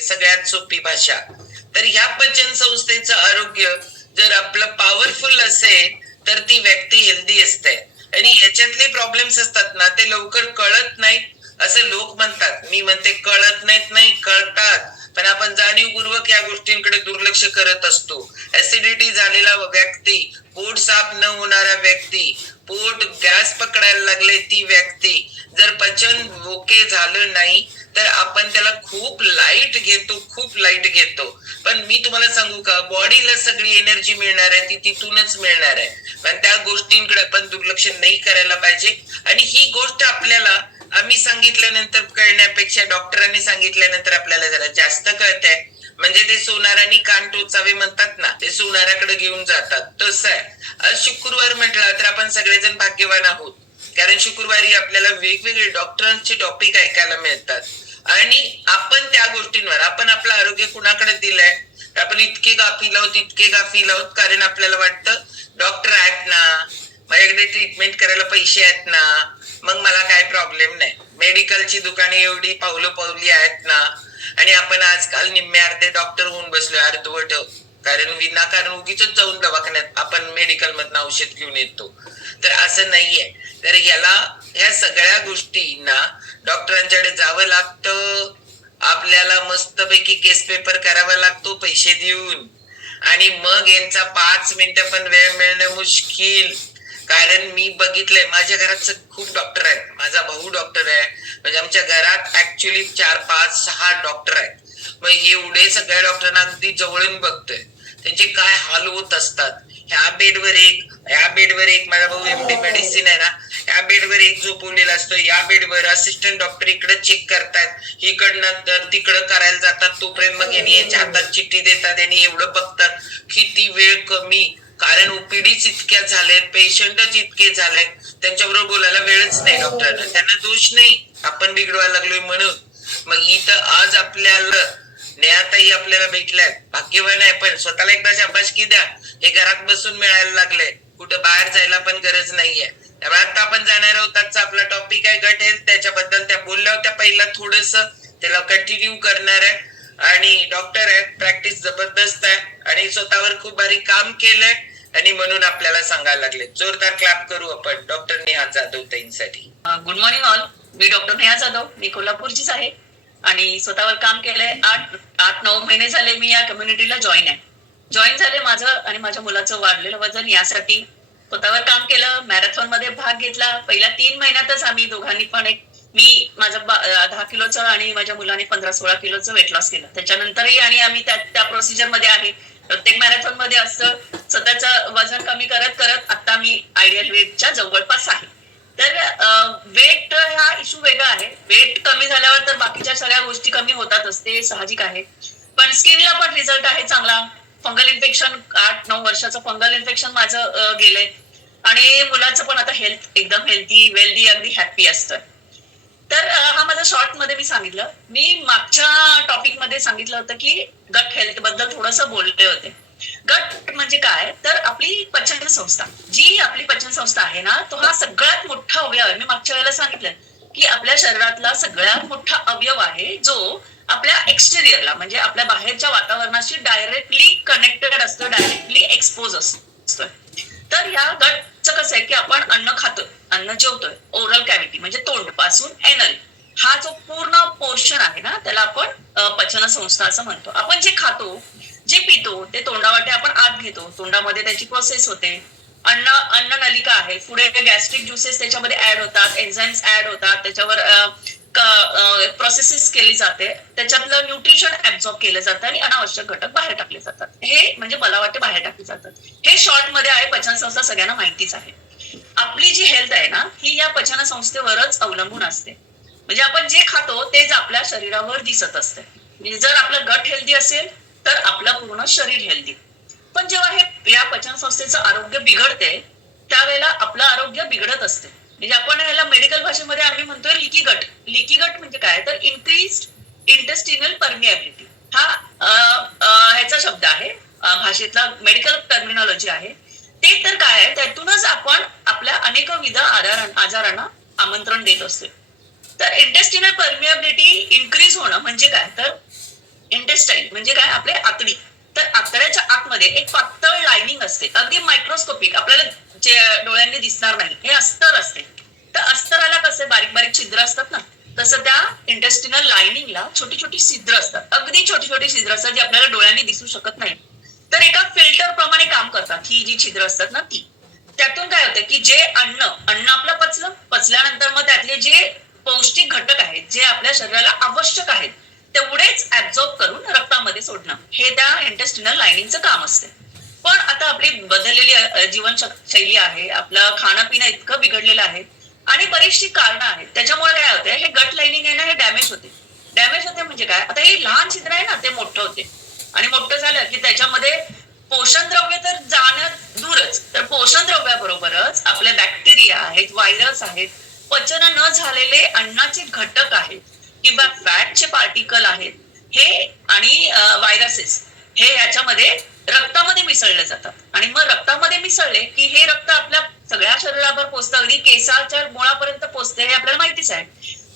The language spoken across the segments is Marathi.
सगळ्यात सोपी भाषा. तर ह्या पचन संस्थेचं आरोग्य जर आपलं पॉवरफुल असेल तर ती व्यक्ती हेल्दी असते. आणि याच्यातले प्रॉब्लेम्स असतात ना ते लवकर कळत नाहीत असं लोक म्हणतात. मी म्हणते कळत नाहीत नाही कळतात. पण आपण जाणीवपूर्वक या गोष्टींकडे दुर्लक्ष करत असतो. ऍसिडिटी झालेला व्यक्ती पोट साफ न होणारा व्यक्ती पोट गॅस पकडायला लागले ती व्यक्ती. जर पचन ओके झालं नाही तर आपण त्याला खूप लाइट घेतो खूप लाइट घेतो. पण मी तुम्हाला सांगू का बॉडीला सगळी एनर्जी मिळणार आहे ती तिथूनच मिळणार आहे. पण त्या गोष्टींकडे आपण दुर्लक्ष नाही करायला पाहिजे. आणि ही गोष्ट आपल्याला आम्ही सांगितल्यानंतर कळण्यापेक्षा डॉक्टरांनी सांगितल्यानंतर आपल्याला जरा जास्त कळतंय. म्हणजे ते सोनारांनी कान टोचावे म्हणतात ना ते सोनाराकडे घेऊन जातात. तसं आहे. आज शुक्रवार म्हटलं तर आपण सगळेजण भाग्यवान आहोत. कारण शुक्रवारी आपल्याला वेगवेगळे डॉक्टरांचे टॉपिक ऐकायला मिळतात. आणि आपण त्या गोष्टींवर आपण आपलं आरोग्य कुणाकडे दिलंय? आपण इतके गाफी लावत इतके गाफी लावत कारण आपल्याला वाटतं डॉक्टर आहेत ना माझ्याकडे ट्रीटमेंट करायला पैसे आहेत ना मग मला काय प्रॉब्लेम नाही. मेडिकलची दुकाने एवढी पावलं पावली आहेत ना आणि आपण आजकाल निम्मे अर्धे डॉक्टर होऊन बसलो अर्धवट कारण विनाकारण उगीच जाऊन दवाखान्यात आपण मेडिकल मधनं औषध घेऊन येतो. तर असं नाहीये. तर याला ह्या सगळ्या गोष्टींना डॉक्टरांच्याकडे जावं लागतं. आपल्याला मस्तपैकी केस पेपर करावा लागतो पैसे देऊन. आणि मग यांचा पाच मिनिटं पण वेळ मिळणं मुश्किल. कारण मी बघितलंय माझ्या घरात खूप डॉक्टर आहेत. माझा भाऊ डॉक्टर आहे. म्हणजे आमच्या घरात ऍक्च्युली चार पाच सहा डॉक्टर आहेत. मग एवढे सगळ्या डॉक्टरांना अगदी जवळून बघतोय. त्यांचे काय हाल होत असतात? ह्या बेडवर एक ह्या बेडवर एक माझा भाऊ एमडी मेडिसिन आहे ना ह्या बेडवर एक झोपवलेला असतो. या बेडवर असिस्टंट डॉक्टर इकडे चेक करतात इकडनं तर तिकडं करायला जातात. तोपर्यंत मग यांनी यांच्या हातात चिठ्ठी देतात यांनी एवढं बघतात. किती वेळ कमी कारण ओपीडीच इतक्या झालेत पेशंटच इतके झालेत. त्यांच्याबरोबर बोलायला वेळच नाही डॉक्टरांना. त्यांना दोष नाही. आपण बिघडवायला लागलोय म्हणून. मग इथं आज आपल्याला नेहाताई आपल्याला भेटल्यात. भाग्यवान आहे पण स्वतःला एकदा शाबाशकी द्या. हे घरात बसून मिळायला लागले. कुठं बाहेर जायला पण गरज नाहीये. त्यामुळे आता आपण जाणार आहोत. आजचा आपला टॉपिक आहे गट हेल्थ त्याच्याबद्दल त्या बोलल्या होत्या. पहिला थोडस त्याला कंटिन्यू करणार आहे. आणि डॉक्टर आहेत प्रॅक्टिस जबरदस्त आहे. आणि स्वतःवर खूप भारी काम केलंय. आणि म्हणून आपल्याला सांगायला लागले. जोरदार क्लॅप करू आपण. डॉक्टर नेहा जाधव ताईंसाठी. गुड मॉर्निंग ऑल मी डॉक्टर नेहा जाधव. मी कोल्हापूरचीच आहे. आणि स्वतःवर काम केलंय. आठ आठ नऊ महिने झाले मी या कम्युनिटीला जॉईन आहे. जॉईन झाले माझं आणि माझ्या मुलाचं वाढलेलं वजन यासाठी. स्वतःवर काम केलं मॅरेथॉनमध्ये भाग घेतला. पहिल्या तीन महिन्यातच आम्ही दोघांनी पण एक मी माझ्या दहा किलोचं आणि माझ्या मुलाने पंधरा सोळा किलोचं वेट लॉस केलं. त्याच्यानंतरही आणि आम्ही त्या त्या प्रोसिजरमध्ये आहे. प्रत्येक मॅरेथॉनमध्ये असं स्वतःचं वजन कमी करत करत आता मी आयडियल वेटच्या जवळपास आहे. तर वेट हा इश्यू वेगळा आहे. वेट कमी झाल्यावर तर बाकीच्या सगळ्या गोष्टी कमी होतात असते साहजिक आहे. पण स्किनला पण रिझल्ट आहे चांगला. फंगल इन्फेक्शन आठ नऊ वर्षाचं फंगल इन्फेक्शन माझं गेलंय. आणि मुलाचं पण आता हेल्थ एकदम हेल्थी वेल्दी अगदी हॅप्पी असतं. तर हा माझा शॉर्टमध्ये मी सांगितलं. मी मागच्या टॉपिकमध्ये सांगितलं होतं की गट हेल्थबद्दल थोडस बोलले होते. गट म्हणजे काय? तर आपली पचन संस्था जी आपली पचन संस्था आहे ना तो हा सगळ्यात मोठा अवयव आहे. मी मागच्या वेळेला सांगितलं की आपल्या शरीरातला सगळ्यात मोठा अवयव आहे जो आपल्या एक्सटेरियरला म्हणजे आपल्या बाहेरच्या वातावरणाशी डायरेक्टली कनेक्टेड असतो डायरेक्टली एक्सपोज असतो. तर या गट कसं आहे की आपण अन्न खातोय अन्न जेवतोय ओरल कॅव्हिटी म्हणजे तोंडपासून एनल हा जो पूर्ण पोर्शन आहे ना त्याला आपण पचन संस्था असं म्हणतो. आपण जे खातो जे पितो ते तोंडावाटे आपण आत घेतो. तोंडामध्ये त्याची प्रोसेस होते. अन्न अन्न नलिका आहे. पुढे गॅस्ट्रिक ज्युसेस त्याच्यामध्ये ऍड होतात एन्झाईम्स ऍड होतात. त्याच्यावर प्रोसेसेस केली जाते. त्याच्यातलं न्यूट्रिशन ऍब्झॉर्ब केलं जातं आणि अनावश्यक घटक बाहेर टाकले जातात. हे म्हणजे मला वाटते बाहेर टाकले जातात. हे शॉर्टमध्ये आहे पचन संस्था सगळ्यांना माहितीच आहे. आपली जी हेल्थ आहे ना ही या पचन संस्थेवरच अवलंबून असते. म्हणजे आपण जे खातो तेच आपल्या शरीरावर दिसत असते. म्हणजे जर आपलं गट हेल्दी असेल तर आपलं पूर्ण शरीर हेल्दी पण जेव्हा हे या पचन संस्थेचं आरोग्य बिघडते त्यावेळेला आपलं आरोग्य बिघडत असते. म्हणजे आपण ह्याला मेडिकल भाषेमध्ये आम्ही म्हणतोय लिकी गट लिकी गट म्हणजे काय? तर इन्क्रीज इंटेस्टिनल परमिएबिलिटी हा ह्याचा शब्द आहे. भाषेतला मेडिकल टर्मिनॉलॉजी आहे. ते तर काय आहे? त्यातूनच आपण आपल्या अनेकविध आजार आजारांना आमंत्रण देत असतो. तर इंटेस्टिनल परमिएबिलिटी इन्क्रीज होणं म्हणजे काय? तर इंटेस्टाईन म्हणजे काय? आपले आतडी तर आकाराच्या आतमध्ये एक पातळ लाइनिंग असते. अगदी मायक्रोस्कोपिक आपल्याला जे डोळ्यांनी दिसणार नाही. हे अस्तर असते. तर अस्तराला कसे बारीक बारीक छिद्र असतात ना? तसं त्या इंटेस्टिनल लाइनिंगला छोटी छोटी छिद्र असतात. अगदी छोटी छोटी छिद्र असतात जी आपल्याला डोळ्यांनी दिसू शकत नाही. तर एका फिल्टर प्रमाणे काम करतात ही जी छिद्र असतात ना ती. त्यातून काय होतं की जे अन्न अन्न आपलं पचलं पचल्यानंतर मग त्यातले जे पौष्टिक घटक आहेत जे आपल्या शरीराला आवश्यक आहेत तेवढेच ऍब्झॉर्ब करून रक्तामध्ये सोडणं. हे त्या इंटेस्टिनल लाइनिंगचं काम असते पण आता आपली बदललेली जीवन जीवनशैली आहे आपलं खाणं पिणं इतकं बिघडलेलं आहे आणि बरीचशी कारणं आहेत. त्याच्यामुळे काय होते हे गट लाइनिंग आहे ना हे डॅमेज होते. डॅमेज होते म्हणजे काय? आता हे लहान छिद्र आहे ना ते मोठं होते. आणि मोठं झालं की त्याच्यामध्ये पोषण द्रव्य तर जाणं दूरच. तर पोषण द्रव्याबरोबरच आपले बॅक्टेरिया आहेत व्हायरस आहेत पचन न झालेले अन्नाचे घटक आहेत. किंवा फॅटचे पार्टिकल आहेत हे आणि व्हायरसेस हे याच्यामध्ये रक्तामध्ये मिसळले जातात. आणि मग रक्तामध्ये मिसळले की हे रक्त आपल्या सगळ्या शरीरावर पोचतं अगदी केसाच्या मुळापर्यंत पोचते हे आपल्याला माहितीच आहे.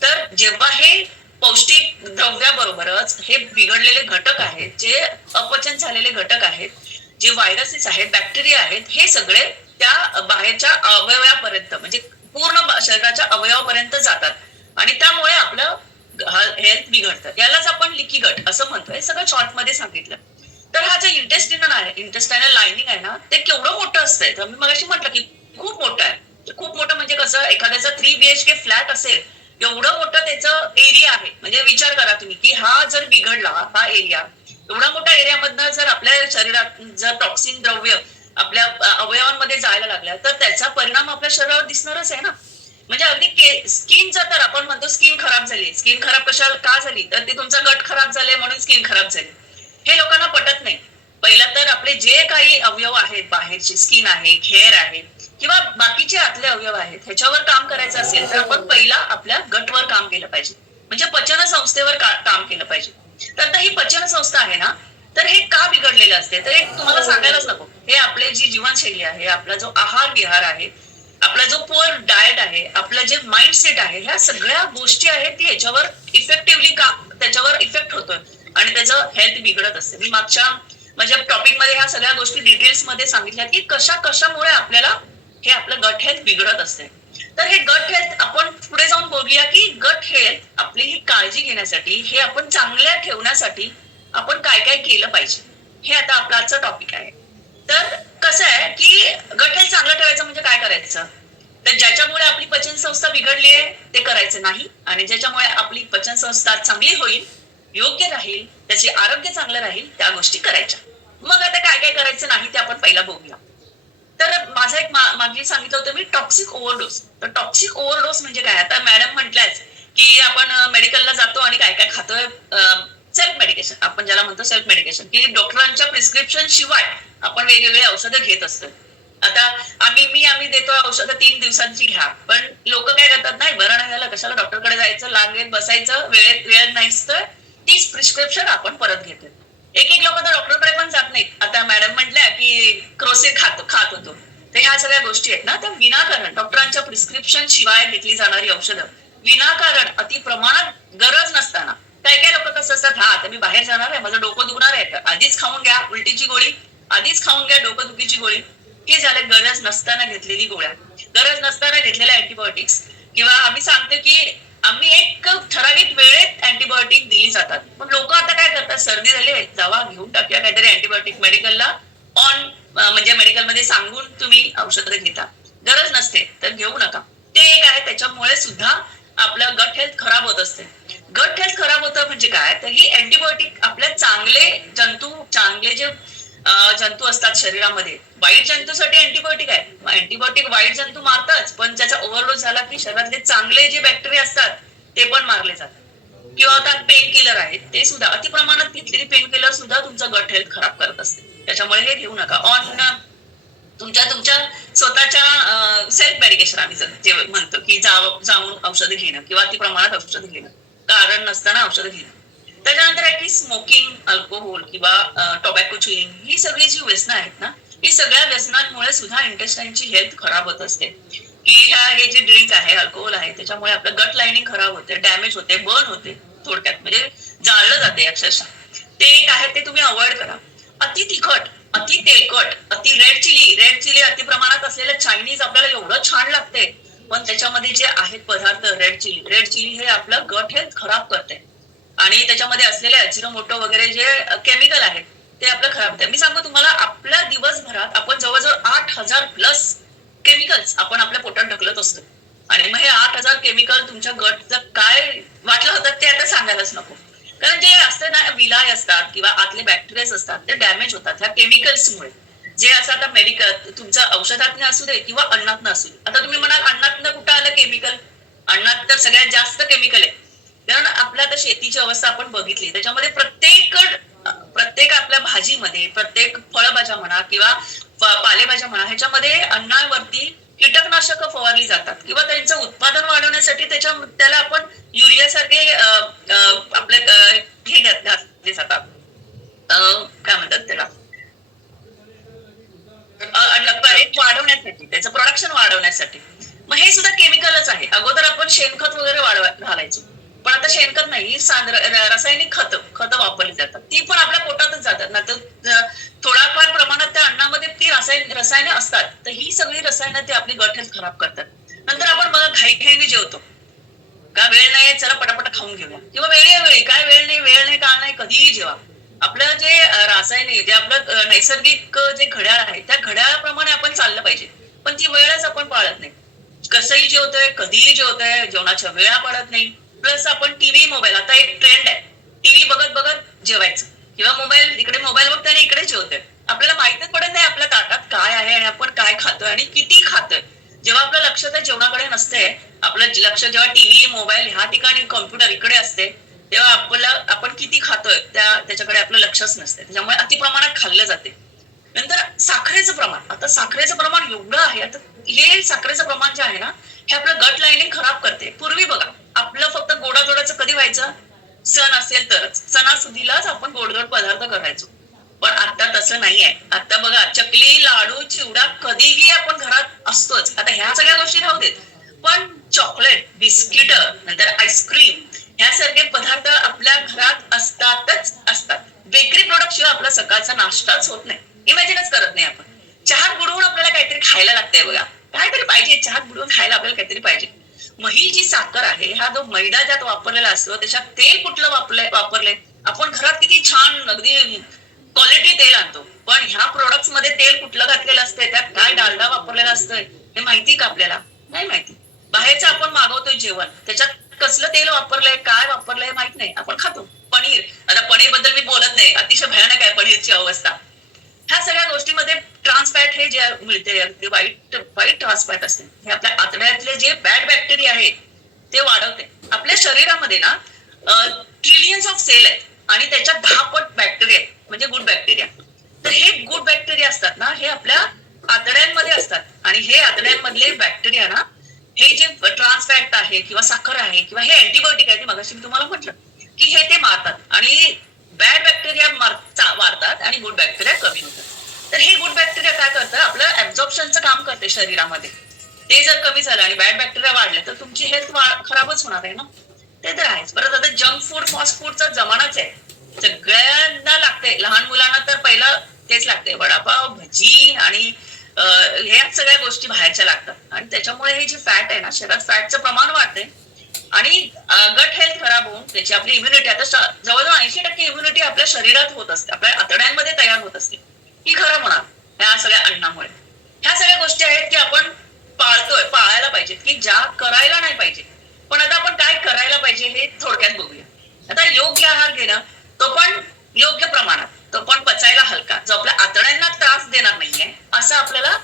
तर जेव्हा हे पौष्टिक द्रव्याबरोबरच हे बिघडलेले घटक आहेत जे अपचन झालेले घटक आहेत जे व्हायरसेस आहेत बॅक्टेरिया आहेत हे सगळे त्या बाहेरच्या अवयवापर्यंत म्हणजे पूर्ण शरीराच्या अवयवापर्यंत जातात. आणि त्यामुळे आपलं हेल्थ बिघडतं यालाच आपण लिकी गट असं म्हणतोय. सगळं शॉर्टमध्ये सांगितलं. तर हा जे इंटेस्टिनल आहे इंटेस्टायनल लाइनिंग आहे ना ते केवढं मोठं असतंय? तर मी मगाशी म्हटलं की खूप मोठं आहे. खूप मोठं म्हणजे कसं एखाद्याचा थ्री बीएचके फ्लॅट असेल एवढं मोठं त्याचं एरिया आहे. म्हणजे विचार करा तुम्ही की हा जर बिघडला हा एरिया एवढा मोठ्या एरियामधनं जर आपल्या शरीरात जर टॉक्सिन द्रव्य आपल्या अवयवांमध्ये जायला लागल्या तर त्याचा परिणाम आपल्या शरीरावर दिसणारच आहे ना? म्हणजे अगदी स्किनचा तर आपण म्हणतो स्किन खराब झाली. स्किन खराब कशा का झाली? तर ते तुमचा गट खराब झाले म्हणून स्किन खराब झाली. हे लोकांना पटत नाही. पहिला तर आपले जे काही अवयव आहेत बाहेरचे स्किन आहे हेअर आहे किंवा बाकीचे आतले अवयव आहेत ह्याच्यावर काम करायचं असेल तर आपण पहिला आपल्या गटवर काम केलं पाहिजे. म्हणजे पचन संस्थेवर का- काम केलं पाहिजे. तर ही पचन संस्था आहे ना तर हे का बिघडलेलं असते तर हे तुम्हाला सांगायलाच नको. हे आपले जी जीवनशैली आहे आपला जो आहार विहार आहे आपला जो पुअर डाएट आहे आपलं जे माइंडसेट आहे ह्या सगळ्या गोष्टी आहेत ती याच्यावर इफेक्टिव्हली का त्याच्यावर इफेक्ट होतोय. आणि त्याचं हेल्थ बिघडत असते. मी मागच्या माझ्या टॉपिकमध्ये ह्या सगळ्या गोष्टी डिटेल्समध्ये सांगितल्या की कशा कशामुळे आपल्याला हे आपलं गट हेल्थ बिघडत असते. तर हे गट हेल्थ आपण पुढे जाऊन बघूया की गट हेल्थ आपली ही काळजी घेण्यासाठी हे आपण चांगल्या ठेवण्यासाठी आपण काय काय केलं पाहिजे. हे आता आपला आजचा टॉपिक आहे. तर कसं आहे की गट चांगलं ठेवायचं म्हणजे काय करायचं? तर ज्याच्यामुळे आपली पचन संस्था बिघडली आहे ते करायचं नाही. आणि ज्याच्यामुळे आपली पचन संस्था चांगली होईल योग्य राहील त्याचे आरोग्य चांगलं राहील त्या गोष्टी करायच्या. मग आता काय काय करायचं नाही ते आपण पहिला बघूया. तर माझा एक मागणी मागे सांगितलं होतं मी टॉक्सिक ओव्हरडोस तर टॉक्सिक ओव्हरडोस म्हणजे काय? आता मॅडम म्हटल्याच की आपण मेडिकलला जातो आणि काय काय खातोय सेल्फ मेडिकेशन आपण ज्याला म्हणतो सेल्फ मेडिकेशन की डॉक्टरांच्या प्रिस्क्रिप्शन शिवाय आपण वेगवेगळे औषधं घेत असतो. आता आम्ही मी आम्ही देतो औषधं तीन दिवसांची घ्या. पण लोक काय करतात नाही बरं नाही झालं कशाला डॉक्टरकडे जायचं लागेल बसायचं वेळेत वेळ नसतं तीच प्रिस्क्रिप्शन आपण परत घेतो. एक एक लोक तर डॉक्टरकडे पण जात नाहीत. आता मॅडम म्हटल्या की क्रोसे खात खात होतो. तर ह्या सगळ्या गोष्टी आहेत ना त्या विनाकारण डॉक्टरांच्या प्रिस्क्रिप्शन शिवाय घेतली जाणारी औषधं विनाकारण अति प्रमाणात गरज नसताना काही काही लोक कसं असतात हा आता मी बाहेर जाणार आहे माझं डोकं दुखणार आहे तर आधीच खाऊन घ्या उलटीची गोळी आधीच खाऊन घ्या डोकं दुखीची गोळी. हे झालं गरज नसताना घेतलेली गोळ्या. गरज नसताना घेतलेल्या अँटीबायोटिक्स किंवा आम्ही सांगतो की आम्ही एक ठराविक वेळेत अँटीबायोटिक दिली जातात. पण लोक आता काय करतात? सर्दी झाली जावा घेऊन टाकूया काहीतरी अँटीबायोटिक मेडिकलला ऑन म्हणजे मेडिकलमध्ये सांगून तुम्ही औषधं घेता. गरज नसते तर घेऊ नका. ते एक आहे त्याच्यामुळे सुद्धा आपलं गट हेल्थ खराब होत असते. गट हेल्थ खराब होतं म्हणजे काय? तर ही अँटीबायोटिक आपल्या चांगले जंतू चांगले जे जंतू असतात शरीरामध्ये वाईट जंतूसाठी अँटीबायोटिक आहे. अँटीबायोटिक वाईट जंतू मारतच पण त्याचा ओव्हरडोस झाला की शरीरातले चांगले जे बॅक्टेरिया असतात ते पण मारले जातात. किंवा आता पेन किलर आहेत ते सुद्धा अति प्रमाणात घेतलेली पेन किलर सुद्धा तुमचं गट हेल्थ खराब करत असते. त्याच्यामुळे हे घेऊ नका. ऑन तुमच्या तुमच्या स्वतःच्या सेल्फ मेडिकेशन आम्ही म्हणतो की जाव- जाऊन औषधं घेणं किंवा अति प्रमाणात औषधं घेणं. कारण नसताना औषधं घेणं. त्याच्यानंतर आहे की स्मोकिंग अल्कोहोल किंवा टोबॅको चुईंग ही सगळी जी व्यसनं आहेत ना ही सगळ्या व्यसनांमुळे सुद्धा इंटेस्टाईनची हेल्थ खराब होत असते. की ह्या हे जे ड्रिंक आहे अल्कोहोल आहे त्याच्यामुळे आपलं गट लाइनिंग खराब होते डॅमेज होते बर्न होते थोडक्यात. म्हणजे जाळलं जाते अक्षरशः. ते एक आहे ते तुम्ही अवॉइड करा. अति तिखट अति तेलकट अति रेड चिली रेड चिली अति प्रमाणात असलेलं चायनीज आपल्याला एवढं छान लागते पण त्याच्यामध्ये जे आहेत पदार्थ रेड चिली रेड चिली हे आपलं गट हे खराब करते आणि त्याच्यामध्ये असलेले अजिनोमोटो वगैरे जे केमिकल आहेत ते आपलं खराब होते मी सांगतो तुम्हाला आपल्या दिवसभरात आपण जवळजवळ आठ हजार प्लस केमिकल्स आपण आपल्या पोटात ढकलत असतो. आणि मग हे आठ हजार केमिकल तुमच्या गटचं काय वाटलं होतं ते आता सांगायलाच नको. कारण जे असते ना विलाय असतात किंवा आतले बॅक्टेरियाज असतात ते डॅमेज होतात ह्या केमिकल्समुळे जे असं आता मेडिकल तुमचं औषधातनं असू दे किंवा अन्नातनं असू दे. आता तुम्ही म्हणाल अन्नातनं कुठं आलं केमिकल अन्नात तर सगळ्यात जास्त केमिकल आहे. कारण आपल्या आता शेतीची अवस्था आपण बघितली त्याच्यामध्ये प्रत्येक प्रत्येक आपल्या भाजीमध्ये प्रत्येक फळभाज्या म्हणा किंवा पालेभाज्या म्हणा ह्याच्यामध्ये अन्नावरती कीटकनाशक फवारली जातात किंवा त्यांचं उत्पादन वाढवण्यासाठी त्याच्या त्याला आपण युरिया सारखे आपले हे घातले जातात. काय म्हणतात त्याला? वाढवण्यासाठी त्याचं प्रोडक्शन वाढवण्यासाठी. मग हे सुद्धा केमिकलच आहे. अगोदर आपण शेणखत वगैरे वाढवा घालायचो. पण आता शेणखत नाही रासायनिक खत खतं वापरली जातात. ती पण आपल्या पोटातच जातात. ना तर थोड्याफार प्रमाणात त्या अन्नामध्ये ती रसायन रसायने असतात. तर ही सगळी रसायनं ती आपली गट हेल्थ खराब करतात. नंतर आपण बघा घाईघाईने जेवतो. का वेळ नाही चला पटापट खाऊन घेऊया. किंवा वेळोवेळी काय वेळ नाही वेळ नाही काळ नाही कधीही जेवा. आपलं जे रासायनिक जे आपलं नैसर्गिक जे घड्याळ आहे त्या घड्याळाप्रमाणे आपण चाललं पाहिजे. पण ती वेळच आपण पाळत नाही. कसंही जेवतोय कधीही जेवतोय जेवणाच्या वेळा पाळत नाही. प्लस आपण टीव्ही मोबाईल. आता एक ट्रेंड आहे. टीव्ही बघत बघत जेवायचं. किंवा मोबाईल इकडे मोबाईल बघतोय आणि इकडे जेवतोय. आपल्याला माहितच पडत नाही आपल्या ताटात काय आहे आणि आपण काय खातोय आणि किती खातोय. जेव्हा आपलं लक्ष त्या जेवणाकडे नसते आपलं लक्ष जेव्हा टीव्ही मोबाईल ह्या ठिकाणी कॉम्प्युटर इकडे असते तेव्हा आपलं आपण किती खातोय त्या त्याच्याकडे आपलं लक्षच नसते. त्याच्यामुळे अति प्रमाणात खाल्लं जाते. नंतर साखरेचं प्रमाण. आता साखरेचं प्रमाण एवढं आहे आता हे साखरेचं प्रमाण जे आहे ना हे आपलं गट लाईनिंग खराब करते. पूर्वी बघा आपलं फक्त गोडाधोडाचं कधी व्हायचं? सण असेल तरच. सणासुदीलाच आपण गोडगोड पदार्थ करायचो. पण आता तसं नाहीये. आता बघा चकली लाडू चिवडा कधीही आपण घरात असतोच. आता ह्या सगळ्या गोष्टी राहू देत. पण चॉकलेट बिस्किट नंतर आईस्क्रीम ह्यासारखे पदार्थ आपल्या घरात असतातच असतात. बेकरी प्रोडक्ट शिवाय आपला सकाळचा नाश्ताच होत नाही. इमॅजिनच करत नाही आपण. चहात बुडवून आपल्याला काहीतरी खायला लागतंय बघा. काहीतरी पाहिजे चहात बुडवून खायला आपल्याला काहीतरी पाहिजे. मग ही जी साखर आहे हा जो मैदा ज्यात वापरलेला असतो त्याच्यात तेल कुठलं वापरलंय वापरलंय? आपण घरात किती छान अगदी क्वालिटी तेल आणतो. पण ह्या प्रोडक्टमध्ये तेल कुठलं घातलेलं असतंय? त्यात काय डालडा वापरलेला असतंय? हे माहिती का आपल्याला? नाही माहिती. बाहेरचं आपण मागवतोय जेवण. त्याच्यात कसलं तेल वापरलंय काय वापरलंय माहीत नाही. आपण खातो. पनीर. आता पनीरबद्दल मी बोलत नाही. अतिशय भयानक आहे पनीरची अवस्था. ह्या सगळ्या गोष्टीमध्ये ट्रान्सफॅट हे जे मिळते अगदी वाईट वाईट ट्रान्सफॅट असते हे आपल्या आतड्यातले जे बॅड बॅक्टेरिया आहेत ते वाढवते. आपल्या शरीरामध्ये ना ट्रिलियन्स ऑफ सेल आहेत आणि त्याच्यात दहा पट बॅक्टेरिया आहेत म्हणजे गुड बॅक्टेरिया तर हे गुड बॅक्टेरिया असतात ना हे आपल्या आतड्यांमध्ये असतात. आणि हे आतड्यांमधले बॅक्टेरिया ना हे जे ट्रान्सफॅट आहे किंवा साखर आहे किंवा हे अँटीबायोटिक आहे ते मगाशी मी तुम्हाला म्हटलं की हे ते मारतात. आणि बॅड बॅक्टेरिया वाढतात आणि गुड बॅक्टेरिया कमी होतात. तर हे गुड बॅक्टेरिया काय करतं? आपलं ऍब्झॉर्प्शनचं काम करते शरीरामध्ये. ते जर कमी झालं आणि बॅड बॅक्टेरिया वाढले तर तुमची हेल्थ खराबच होणार आहे ना? ते तर आहेच. परत आता जंक फूड फास्ट फूडचा जमानाच आहे. सगळ्यांना लागते. लहान मुलांना तर पहिलं तेच लागते. वडापाव भजी आणि ह्या सगळ्या गोष्टी बाहेरच्या लागतात. आणि त्याच्यामुळे हे जे फॅट आहे ना शरीरात फॅटचं प्रमाण वाढते. आणि गट हेल्थ खराब होऊन त्याची आपली इम्युनिटी आता जवळजवळ ऐंशी टक्के इम्युनिटी आपल्या शरीरात होत असते. आपल्या आतड्यांमध्ये तयार होत असते. ही खरं होणार ह्या सगळ्या अन्नामुळे ह्या सगळ्या गोष्टी आहेत की आपण पाळतोय पाळायला पाहिजेत की ज्या करायला नाही पाहिजे. पण आता आपण काय करायला पाहिजे हे थोडक्यात बघूया. आता योग्य आहार घेणं तो पण योग्य प्रमाणात तो पण पचायला हलका. जो आपल्या आतड्यांना त्रास देणार नाहीये असं आपल्याला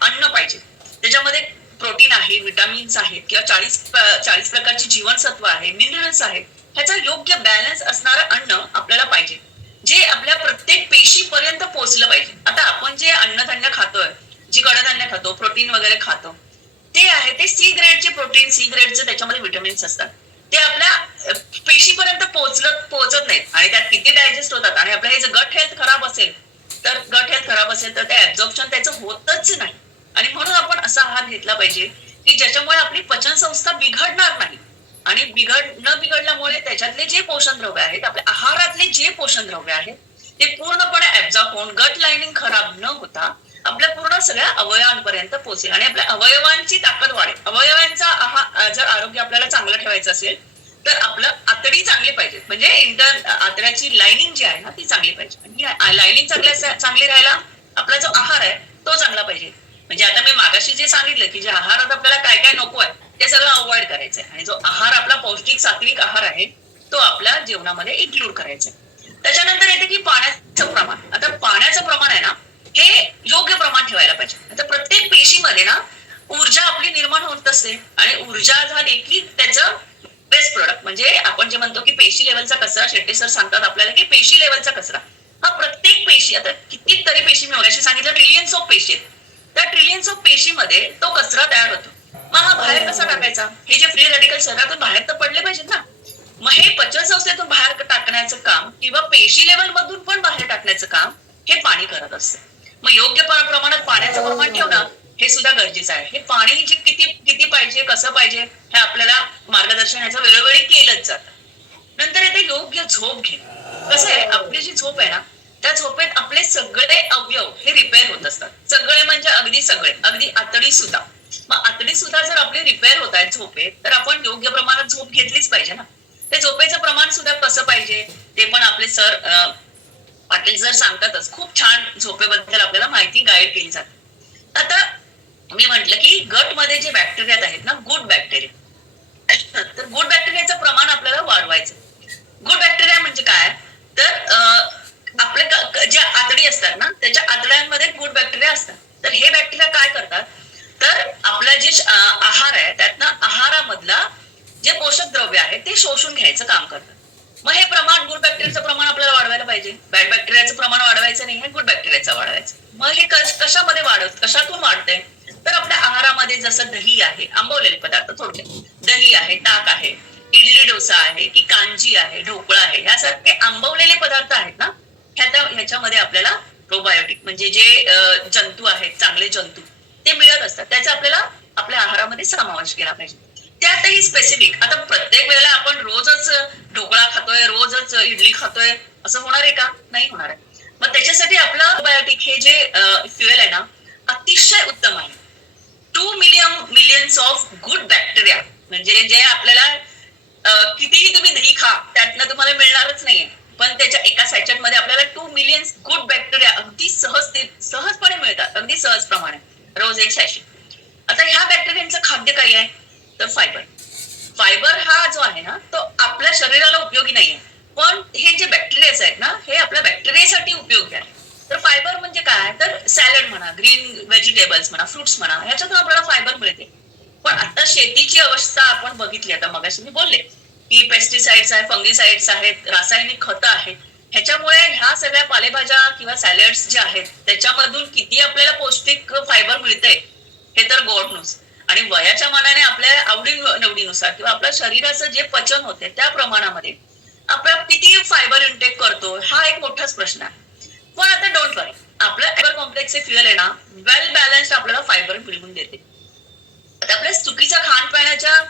अन्न पाहिजे. त्याच्यामध्ये प्रोटीन आहे विटामिन्स आहेत किंवा चाळीस चाळीस प्रकारची जीवनसत्व आहे मिनरल्स आहेत ह्याचा योग्य बॅलन्स असणारं अन्न आपल्याला पाहिजे. जे आपल्या प्रत्येक पेशीपर्यंत पोहोचलं पाहिजे. आता आपण जे अन्नधान्य खातोय जी कडधान्य खातो प्रोटीन वगैरे खातो ते आहे ते सी ग्रेडचे प्रोटीन सी ग्रेडचे त्याच्यामध्ये विटामिन्स असतात. ते आपल्या पेशीपर्यंत पोहोचलं पोहोचत नाहीत. आणि त्यात किती डायजेस्ट होतात आणि आपलं हे जर गट हेल्थ खराब असेल तर गट हेल्थ खराब असेल तर ते ऍब्झॉर्प्शन त्याचं होतच नाही. आणि म्हणून आपण असा आहार घेतला पाहिजे की ज्याच्यामुळे आपली पचन संस्था बिघडणार नाही. आणि बिघड न बिघडल्यामुळे त्याच्यातले जे पोषण द्रव्य आहेत आपल्या आहारातले जे पोषण द्रव्य आहेत ते पूर्णपणे ऍब्झॉर्ब होऊन गट लाईनिंग खराब न होता आपल्या पूर्ण सगळ्या अवयवांपर्यंत पोहोचेल. आणि आपल्या अवयवांची ताकद वाढेल. अवयवांचा आहार जर आरोग्य आपल्याला चांगलं ठेवायचं असेल तर आपलं आतडी चांगली पाहिजे. म्हणजे इंटर आतड्याची लाईनिंग जी आहे ना ती चांगली पाहिजे. लाइनिंग लाईनिंग चांगल्या चांगली राहायला आपला जो आहार आहे तो चांगला पाहिजे. म्हणजे आता मी मागाशी जे सांगितलं की जे आहारात आपल्याला काय काय नको आहे ते सगळं अवॉइड करायचंय. आणि जो आहार आपला पौष्टिक सात्विक आहार आहे तो आपल्या जेवणामध्ये इन्क्लूड करायचा आहे. त्याच्यानंतर येते की पाण्याचं प्रमाण. आता पाण्याचं प्रमाण आहे ना हे योग्य प्रमाण ठेवायला पाहिजे. आता प्रत्येक पेशीमध्ये ना ऊर्जा आपली निर्माण होत असते आणि ऊर्जा झाली की त्याचं बेस्ट प्रोडक्ट म्हणजे आपण जे म्हणतो की पेशी लेवलचा कचरा शेट्टी सर सांगतात आपल्याला की पेशी लेवलचा कचरा. हा प्रत्येक पेशी आता कितीतरी पेशी मी मगाशी सांगितलं ट्रिलियन्स ऑफ पेशी आहेत त्या ट्रिलियन्स ऑफ पेशीमध्ये तो कचरा तयार होतो. मग हा बाहेर कसा टाकायचा? हे जे फ्री रेडिकल शरीरातून बाहेर तर पडले पाहिजेत ना. मग हे पचन संस्थेतून बाहेर टाकण्याचं काम किंवा पेशी लेवल मधून पण बाहेर टाकण्याचं काम हे पाणी करत असतं. मग योग्य प्रमाणात पाण्याचं प्रमाण ठेवणं हे सुद्धा गरजेचं आहे. हे पाणी जे किती किती पाहिजे कसं पाहिजे हे आपल्याला मार्गदर्शन ह्याचं वेळोवेळी केलंच जातं. नंतर येते योग्य झोप घेणं. कसं आहे? आपली जी झोप आहे ना त्या झोपेत आपले सगळे अवयव हे रिपेअर होत असतात. सगळे म्हणजे अगदी सगळे. अगदी आतडी सुद्धा मग आतडी सुद्धा जर आपली रिपेअर होत आहेत झोपेत तर आपण योग्य प्रमाणात झोप घेतलीच पाहिजे ना. ते झोपेचं प्रमाण सुद्धा कसं पाहिजे ते पण आपले सर पाटील सर सांगतातच. खूप छान झोपेबद्दल आपल्याला माहिती गाईड केली जाते. आता मी म्हंटल की गटमध्ये जे बॅक्टेरिया आहेत ना गुड बॅक्टेरिया तर गुड बॅक्टेरियाचं प्रमाण आपल्याला वाढवायचं गुड बॅक्टेरिया म्हणजे काय तर अं, आपले क- क- ज्या आतडी असतात ना त्याच्या आतड्यांमध्ये गुड बॅक्टेरिया असतात तर हे बॅक्टेरिया काय करतात तर आपला जे श- अं, आहार आहे त्यातनं आहारामधला जे पोषक द्रव्य आहे ते शोषून घ्यायचं काम करतात मग हे प्रमाण गुड बॅक्टेरियाचं प्रमाण आपल्याला वाढवायला पाहिजे बॅड बॅक्टेरियाचं प्रमाण वाढवायचं नाही हे गुड बॅक्टेरियाचं वाढवायचं मग हे कशामध्ये वाढत? कशातून वाढते तर आपल्या आहारामध्ये जसं दही आहे आंबवलेले पदार्थ थोडक्यात. दही आहे ताक आहे इडली डोसा आहे की कांजी आहे ढोकळा आहे यासारखे आंबवलेले पदार्थ आहेत ना? ह्याच्या ह्याच्यामध्ये आपल्याला प्रोबायोटिक म्हणजे जे जंतू आहेत चांगले जंतू ते मिळत असतात. त्याचा आपल्याला आपल्या आहारामध्ये समावेश केला पाहिजे. त्यातही स्पेसिफिक आता प्रत्येक वेळेला आपण रोजच ढोकळा खातोय रोजच इडली खातोय असं होणार आहे का? नाही होणार आहे. मग त्याच्यासाठी आपलं बायोटिक हे जे फ्युएल आहे ना अतिशय उत्तम आहे. Two million millions of good bacteria म्हणजे जे आपल्याला कितीही तुम्ही दही खा त्यातनं तुम्हाला मिळणारच नाहीये. पण त्याच्या एका सॅचेटमध्ये आपल्याला टू मिलियन्स गुड बॅक्टेरिया अगदी सहज सहजपणे मिळतात. अगदी सहज प्रमाणे. रोज एक सॅशे आता ह्या बॅक्टेरियांचं खाद्य काय आहे? तर फायबर फायबर हा जो आहे ना तो आपल्या शरीराला उपयोगी नाहीये. पण हे जे बॅक्टेरियाज आहेत ना हे आपल्या बॅक्टेरियासाठी उपयोगी आहे तर फायबर म्हणजे काय? तर सॅलड म्हणा ग्रीन व्हेजिटेबल्स म्हणा फ्रुट्स म्हणा ह्याच्यातून आपल्याला फायबर मिळते. पण आता शेतीची अवस्था आपण बघितली आता मगाशी मी बोलले की पेस्टिसाइड्स आहेत फंगिसाइड्स आहेत रासायनिक खतं आहेत. ह्याच्यामुळे ह्या सगळ्या पालेभाज्या किंवा सॅलड्स जे आहेत त्याच्यामधून किती आपल्याला पौष्टिक फायबर मिळतंय हे तर गॉड नोस आणि वयाच्या मानाने आपल्या आवडी निवडीनुसार किंवा आपल्या शरीराचं जे पचन होते त्या प्रमाणामध्ये आपण किती फायबर इंटेक करतो हा एक मोठाच प्रश्न आहे. पण आता डोंट वरी आपलं फायबर कॉम्प्लेक्सचे फ्युअल आहे ना वेल बॅलन्स्ड आपल्याला फायबर मिळवून देते. आता आपल्या चुकीच्या खानपानाच्या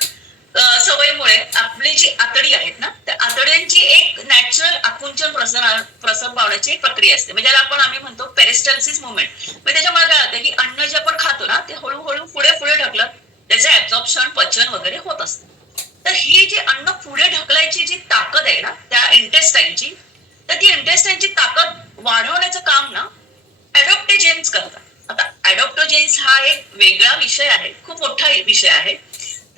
सवयीमुळे आपली जी आतडी आहेत ना त्या आतड्यांची एक नॅचरल आकुंचन प्रसर प्रसर पावण्याची एक प्रक्रिया असते. म्हणजे ज्याला आपण आम्ही म्हणतो पेरिस्टल्सिस मुवमेंट म्हणजे त्याच्यामुळे काय होतं की अन्न जे आपण खातो ना ते हळूहळू पुढे पुढे ढकलत त्याचे ऍब्झॉर्प्शन पचन वगैरे होत असतं. तर ही जी अन्न पुढे ढकलायची जी ताकद आहे ना त्या इंटेस्टाईनची तर ती इंटेस्टाईनची ताकद वाढवण्याचं काम ना ऍडॉप्टेजेन्स करतात. आता ऍडॉप्टोजेन्स हा एक वेगळा विषय आहे खूप मोठा विषय आहे.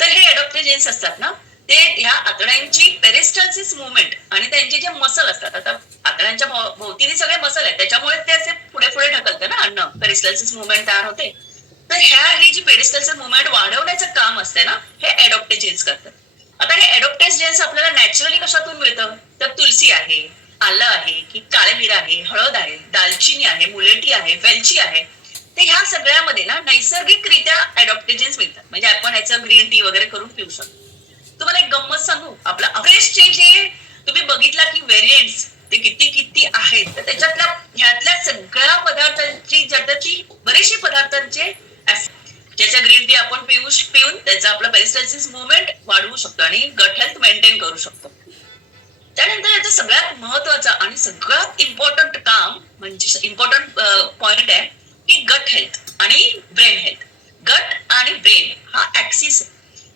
तर हे ऍडॉप्टोजेन्स असतात ना ते ह्या आतड्यांची पेरिस्टल्सिस मुवमेंट आणि त्यांचे जे मसल असतात आता आतड्यांच्या भोवतीने सगळे मसल आहेत त्याच्यामुळे ते असे पुढे पुढे ढकलतं ना अन्न पेरिस्टल्सिस मुवमेंट तयार होते. तर ह्या ही जी पेरिस्टल्सिस मुवमेंट वाढवण्याचं काम असते ना हे ऍडॉप्टेजेन्स करतात. आता हे ऍडॉप्टेजेन्स आपल्याला नॅचरली कशातून मिळतं? तर तुलसी आहे आलं आहे की काळे मिरा आहे हळद आहे दालचिनी आहे मुलेटी आहे वेलची आहे. ते ह्या सगळ्यामध्ये ना नैसर्गिकरित्या ऍडॉप्टेजेन्स मिळतात. म्हणजे आपण ह्याचं ग्रीन टी वगैरे करून पिऊ शकतो. तुम्हाला एक गंमत सांगू? आपला अफ्रेशचे जे तुम्ही बघितला की व्हेरियंट्स ते किती किती आहेत तर त्याच्यातल्या ह्यातल्या सगळ्या पदार्थांची ज्याची बरेचशे पदार्थांचे ज्याच्या ग्रीन टी आपण पिऊ पिऊन त्याचा आपला पेरिस्टायसिस मुवमेंट वाढवू शकतो आणि गट हेल्थ मेंटेन करू शकतो. त्यानंतर याचं सगळ्यात महत्वाचं आणि सगळ्यात इम्पॉर्टंट काम म्हणजे इम्पॉर्टंट पॉइंट आहे की गट हेल्थ आणि ब्रेन हेल्थ गट आणि ब्रेन हा ऍक्सिस आहे.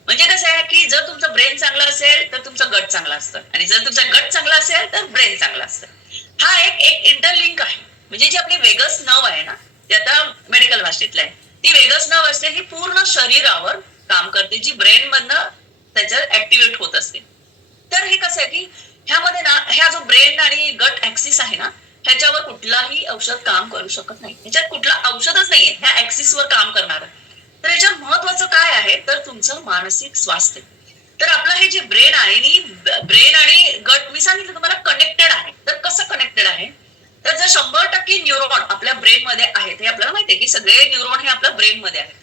म्हणजे कसं आहे की जर तुमचं ब्रेन चांगलं असेल तर तुमचं गट चांगलं असतं. आणि जर तुमचा गट चांगला असेल तर ब्रेन चांगला असतं. हा एक एक इंटरलिंक आहे. म्हणजे जी आपली वेगस नव आहे ना ती आता मेडिकल भाषेतलं आहे. ती वेगस नव असते ही पूर्ण शरीरावर काम करते जी ब्रेन मधनं त्याच्यावर ऍक्टिव्हेट होत असते. तर हे कसं आहे की ह्यामध्ये ना ह्या जो ब्रेन आणि गट ऍक्सिस आहे ना ह्याच्यावर कुठलाही औषध काम करू शकत नाही. ह्याच्यात कुठला औषधच नाहीये ह्या ऍक्सिसवर काम करणार. तर याच्यात महत्वाचं काय आहे? तर तुमचं मानसिक स्वास्थ्य. तर आपलं हे जे ब्रेन आहे आणि ब्रेन आणि गट मी सांगितलं तुम्हाला कनेक्टेड आहे. तर कसं कनेक्टेड आहे? तर जर शंभर टक्के न्यूरॉन आपल्या ब्रेनमध्ये आहेत. हे आपल्याला माहितीये की सगळे न्यूरॉन हे आपल्या ब्रेनमध्ये आहेत.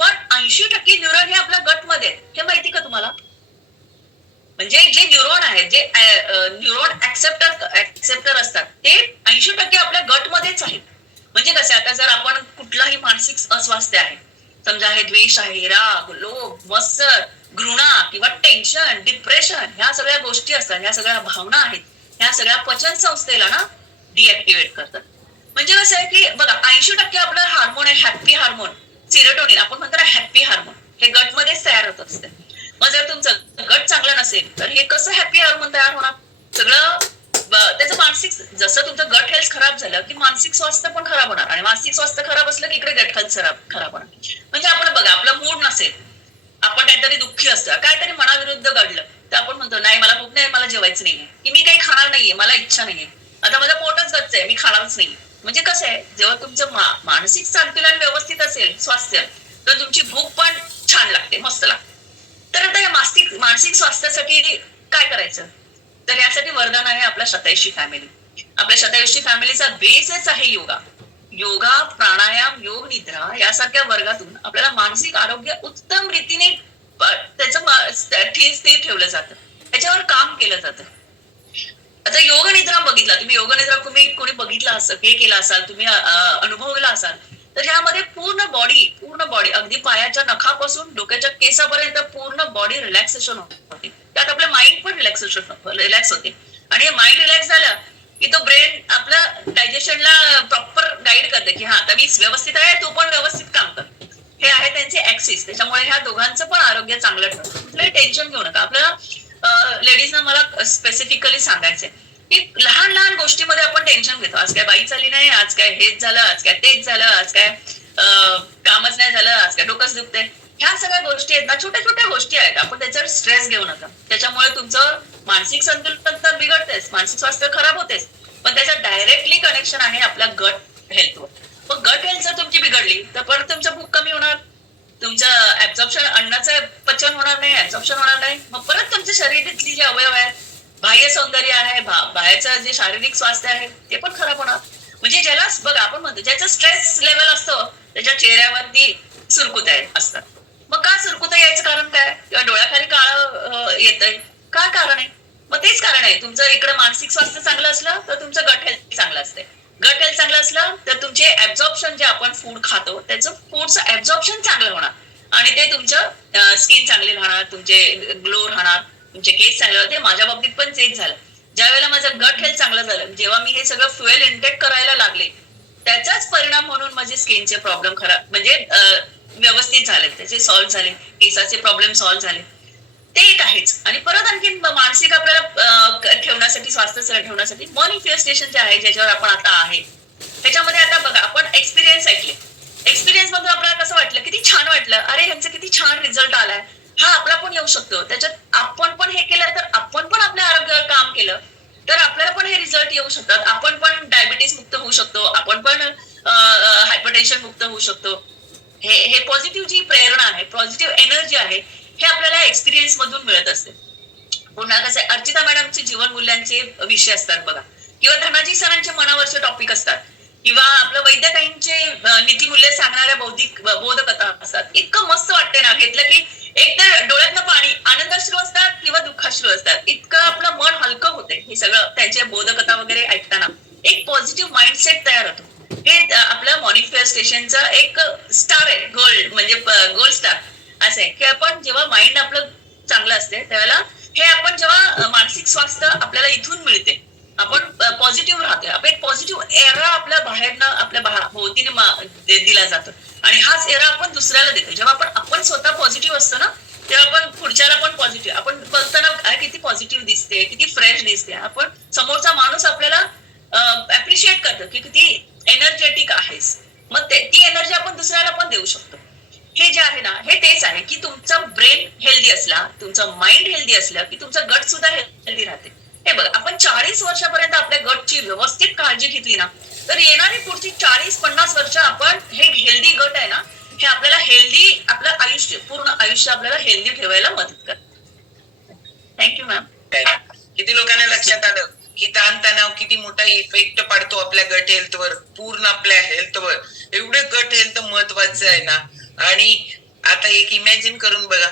पण ऐंशी टक्के न्यूरॉन हे आपल्या गटमध्ये आहेत. हे माहिती का तुम्हाला? म्हणजे जे न्यूरॉन आहेत जे न्यूरॉन ऍक्सेप्टर ऍक्सेप्टर असतात ते ऐंशी टक्के आपल्या गटमध्येच आहेत. म्हणजे कसं आता जर आपण कुठलाही मानसिक अस्वास्थ्य आहे समजा हे द्वेष आहे राग लोभ मत्सर घृणा किंवा टेन्शन डिप्रेशन ह्या सगळ्या गोष्टी असतात ह्या सगळ्या भावना आहेत ह्या सगळ्या पचन संस्थेला ना डिऍक्टिव्हेट करतात. म्हणजे कसं आहे की बघा ऐंशी टक्के आपलं हार्मोन आहे हॅप्पी हार्मोन सिरेटोनिन आपण म्हणतो ना हॅप्पी हार्मोन हे गटमध्येच तयार होत असते. मग जर तुमचं गट चांगलं नसेल तर हे कसं हॅप्पी हार्मोन तयार होणार? सगळं त्याचं मानसिक जसं तुमचं गट हेल्थ खराब झालं की मानसिक स्वास्थ्य पण खराब होणार. आणि मानसिक स्वास्थ्य खराब असलं की इकडे गट हेल्थ खराब खराब होणार. म्हणजे आपण बघा आपला मूड नसेल आपण काहीतरी दुःखी असतं काहीतरी मनाविरुद्ध घडलं तर आपण म्हणतो नाही मला खूप नाही मला जेवायचं नाहीये. की मी काही खाणार नाहीये मला इच्छा नाहीये. आता माझं पोटच गच्च आहे मी खाणारच नाही. म्हणजे कसं आहे जेव्हा तुमचं मानसिक संतुलन व्यवस्थित असेल स्वास्थ्य तर तुमची भूक पण छान लागते मस्त लागते. तर आता या मानसिक मानसिक स्वास्थ्यासाठी काय करायचं? तर यासाठी वरदान आहे आपल्या शतायुषी फॅमिली आपल्या शतायुषी फॅमिलीचा बेसच आहे योगा. योगा प्राणायाम योग निद्रा यासारख्या वर्गातून आपल्याला मानसिक आरोग्य उत्तम रीतीने त्याचं स्थिर स्थिर ठेवलं जातं. त्याच्यावर काम केलं जातं. आता योग निद्रा बघितला तुम्ही योग निद्रा तुम्ही कोणी बघितला असेल हे केला असाल तुम्ही अनुभवला असाल तर यामध्ये पूर्ण बॉडी पूर्ण बॉडी अगदी पायाच्या नखापासून डोक्याच्या केसापर्यंत पूर्ण बॉडी रिलॅक्सेशन होते. त्यात आपलं माइंड पण रिलॅक्सेशन रिलॅक्स होते. आणि माइंड रिलॅक्स झालं की तो ब्रेन आपलं डायजेशनला प्रॉपर गाईड करते की हा आता मी व्यवस्थित आहे तू पण व्यवस्थित काम कर. हे आहे त्यांचे ऍक्सिस त्याच्यामुळे ह्या दोघांचं पण आरोग्य चांगलं ठरतं कुठलंही टेन्शन घेऊ नका. आपल्याला लेडीजना मला स्पेसिफिकली सांगायचंय की लहान लहान गोष्टीमध्ये आपण टेन्शन घेतो. आज काय बाई चाली नाही आज काय हेच झालं आज काय तेच झालं आज काय कामच नाही झालं आज काय डोकंच दुखतंय. ह्या सगळ्या गोष्टी आहेत ना छोट्या छोट्या गोष्टी आहेत. आपण त्याच्यावर स्ट्रेस घेऊ नका. त्याच्यामुळे तुमचं मानसिक संतुलन तर बिघडतेच मानसिक स्वास्थ्य खराब होतेच. पण त्याचं डायरेक्टली कनेक्शन आहे आपल्या गट हेल्थवर मग गट हेल्थ जर तुमची बिघडली तर परत तुमचं भूक कमी होणार. तुमचं ऍब्झॉर्प्शन अन्नाचं पचन होणार नाही ऍब्झॉर्प्शन होणार नाही. मग परत तुमच्या शरीरातली जे अवयव आहेत बाह्य सौंदर्य आहे बाहेरचं जे शारीरिक स्वास्थ्य आहे ते पण खराब होणार. म्हणजे ज्याला बघा आपण म्हणतो ज्याचं स्ट्रेस लेवल असतं त्याच्या चेहऱ्यावरती सुरकुत असतात. मग का सुरकुत्या यायचं कारण काय? किंवा डोळ्याखाली काळ येतंय. काय कारण आहे? मग तेच कारण आहे. तुमचं इकडे मानसिक स्वास्थ्य चांगलं असलं तर तुमचं गट हेल्थ चांगलं असतंय. गट हेल्थ चांगलं असलं तर तुमचे ऍब्झॉर्प्शन जे आपण फूड खातो त्याचं फूडचं ऍब्झॉर्प्शन चांगलं होणार. आणि ते तुमचं स्किन चांगली राहणार तुमचे ग्लो राहणार तुमचे केस चांगले होते माझ्या बाबतीत पण तेच झालं. ज्या वेळेला माझं गट हेल्थ चांगलं झालं जेव्हा मी हे सगळं फ्युएल इंटेक करायला लागले त्याचाच परिणाम म्हणून माझे स्किनचे प्रॉब्लेम खराब म्हणजे व्यवस्थित झाले त्याचे सॉल्व्ह झाले केसाचे प्रॉब्लेम सॉल्व्ह झाले. ते एक आहेच. आणि परत आणखी मानसिक आपल्याला ठेवण्यासाठी स्वास्थ्य सह ठेवण्यासाठी मॉनिफेस्टेशन जे आहे ज्याच्यावर आपण आता आहे त्याच्यामध्ये आता बघा आपण एक्सपिरियन्स ऐकले. एक्सपिरियन्स मधून आपल्याला कसं वाटलं? किती छान वाटलं. अरे ह्यांचं किती छान रिझल्ट आलाय. हा आपला पण येऊ शकतो. त्याच्यात आपण पण हे केलं तर आपण पण आपल्या आरोग्यावर काम केलं तर आपल्याला पण हे रिझल्ट येऊ शकतात. आपण पण डायबिटीस मुक्त होऊ शकतो. आपण पण हायपरटेन्शन मुक्त होऊ शकतो. हे हे पॉझिटिव्ह जी प्रेरणा आहे पॉझिटिव्ह एनर्जी आहे हे आपल्याला एक्सपिरियन्स मधून मिळत असते. पुन्हा कसं आहे, अर्चिता मॅडमचे जीवन मूल्यांचे विषय असतात बघा. किंवा धनाजी सरांचे मनावरचे टॉपिक असतात. किंवा आपलं वैद्यकाईंचे अं, नीतिमूल्य सांगणाऱ्या बौद्धिक बोधकथा असतात. इतकं मस्त वाटते ना घेतलं की एक तर डोळ्यातनं पाणी आनंदाश्रू असतात किंवा दुःखाश्रू असतात. इतकं आपलं मन हलकं होते हे सगळं त्यांच्या बोधकथा वगैरे ऐकताना. एक पॉझिटिव्ह माइंडसेट तयार होतो. हे आपलं आपलं मॉनिफेस्टेशनचा एक स्टार आहे गोल्ड म्हणजे गोल्ड स्टार असं आहे. की आपण जेव्हा माइंड आपलं चांगलं असते त्यावेळेला हे आपण जेव्हा मानसिक स्वास्थ्य आपल्याला इथून मिळते आपण पॉझिटिव्ह राहतोय. आपण एक पॉझिटिव्ह एरा आपल्या बाहेरनं आपल्या भोवतीने दिला जातो. आणि हाच एरा आपण दुसऱ्याला देतो जेव्हा आपण आपण स्वतः पॉझिटिव्ह असतो ना तेव्हा आपण पुढच्याला पण पॉझिटिव्ह आपण बघताना किती पॉझिटिव्ह दिसते किती फ्रेश दिसते. आपण समोरचा माणूस आपल्याला अप्रिशिएट करतो की किती एनर्जेटिक आहेस. मग ते ती एनर्जी आपण दुसऱ्याला पण देऊ शकतो. हे जे आहे ना हे तेच आहे की तुमचा ब्रेन हेल्दी असला तुमचं माइंड हेल्दी असलं की तुमचं गट सुद्धा हेल्दी राहते. हे बघ आपण चाळीस वर्षापर्यंत आपल्या गटची व्यवस्थित काळजी घेतली ना तर येणारी पुढची चाळीस पन्नास वर्ष आपण हे हेल्दी गट आहे ना हे आपल्याला हेल्दी आपलं आयुष्य पूर्ण आयुष्य आपल्याला हेल्दी ठेवायला मदत करत. थँक्यू मॅम किती लोकांना लक्षात आलं की ताणतणाव किती मोठा इफेक्ट पडतो आपल्या गट हेल्थवर पूर्ण आपल्या हेल्थवर एवढं गट हेल्थ महत्वाचं आहे ना. आणि आता एक इमॅजिन करून बघा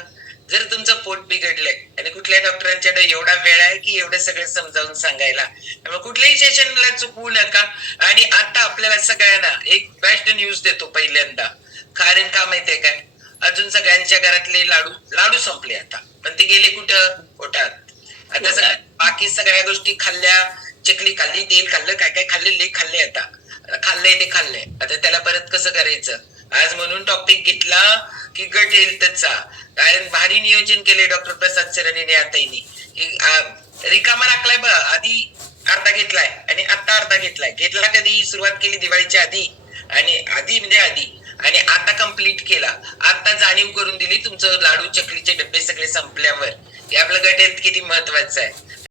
जर तुमचं पोट बिघडलंय आणि कुठल्या डॉक्टरांच्याकडे एवढा वेळ आहे की एवढं सगळं समजावून सांगायला. त्यामुळे कुठल्याही सेशनला चुकवू नका. आणि आता आपल्याला सगळ्यांना एक बेस्ट न्यूज देतो पहिल्यांदा. कारण का माहितीये काय? अजून सगळ्यांच्या घरातले लाडू लाडू संपले आता. पण ते गेले कुठं? पोटात. आता सगळ्या बाकी सगळ्या गोष्टी खाल्ल्या चकली खाल्ली तेल खाल्लं काय काय खाल्ले लेख खाल्ले आता. खाल्लंय ते खाल्लंय. आता त्याला परत कसं करायचं? आज म्हणून टॉपिक घेतला की गट हेल्थचा. कारण भारी नियोजन केले डॉक्टर प्रसाद सरांनी आताईनी रिकामा राखलाय बघ आधी अर्धा घेतलाय आणि आता अर्धा घेतलाय. घेतला कधी? सुरुवात केली दिवाळीच्या आधी. आणि आधी म्हणजे आधी. आणि आता कंप्लीट केला. आता जाणीव करून दिली तुमचं लाडू चकलीचे डब्बे सगळे संपल्यावर. की आपलं गट हेल्थ किती महत्वाचं आहे.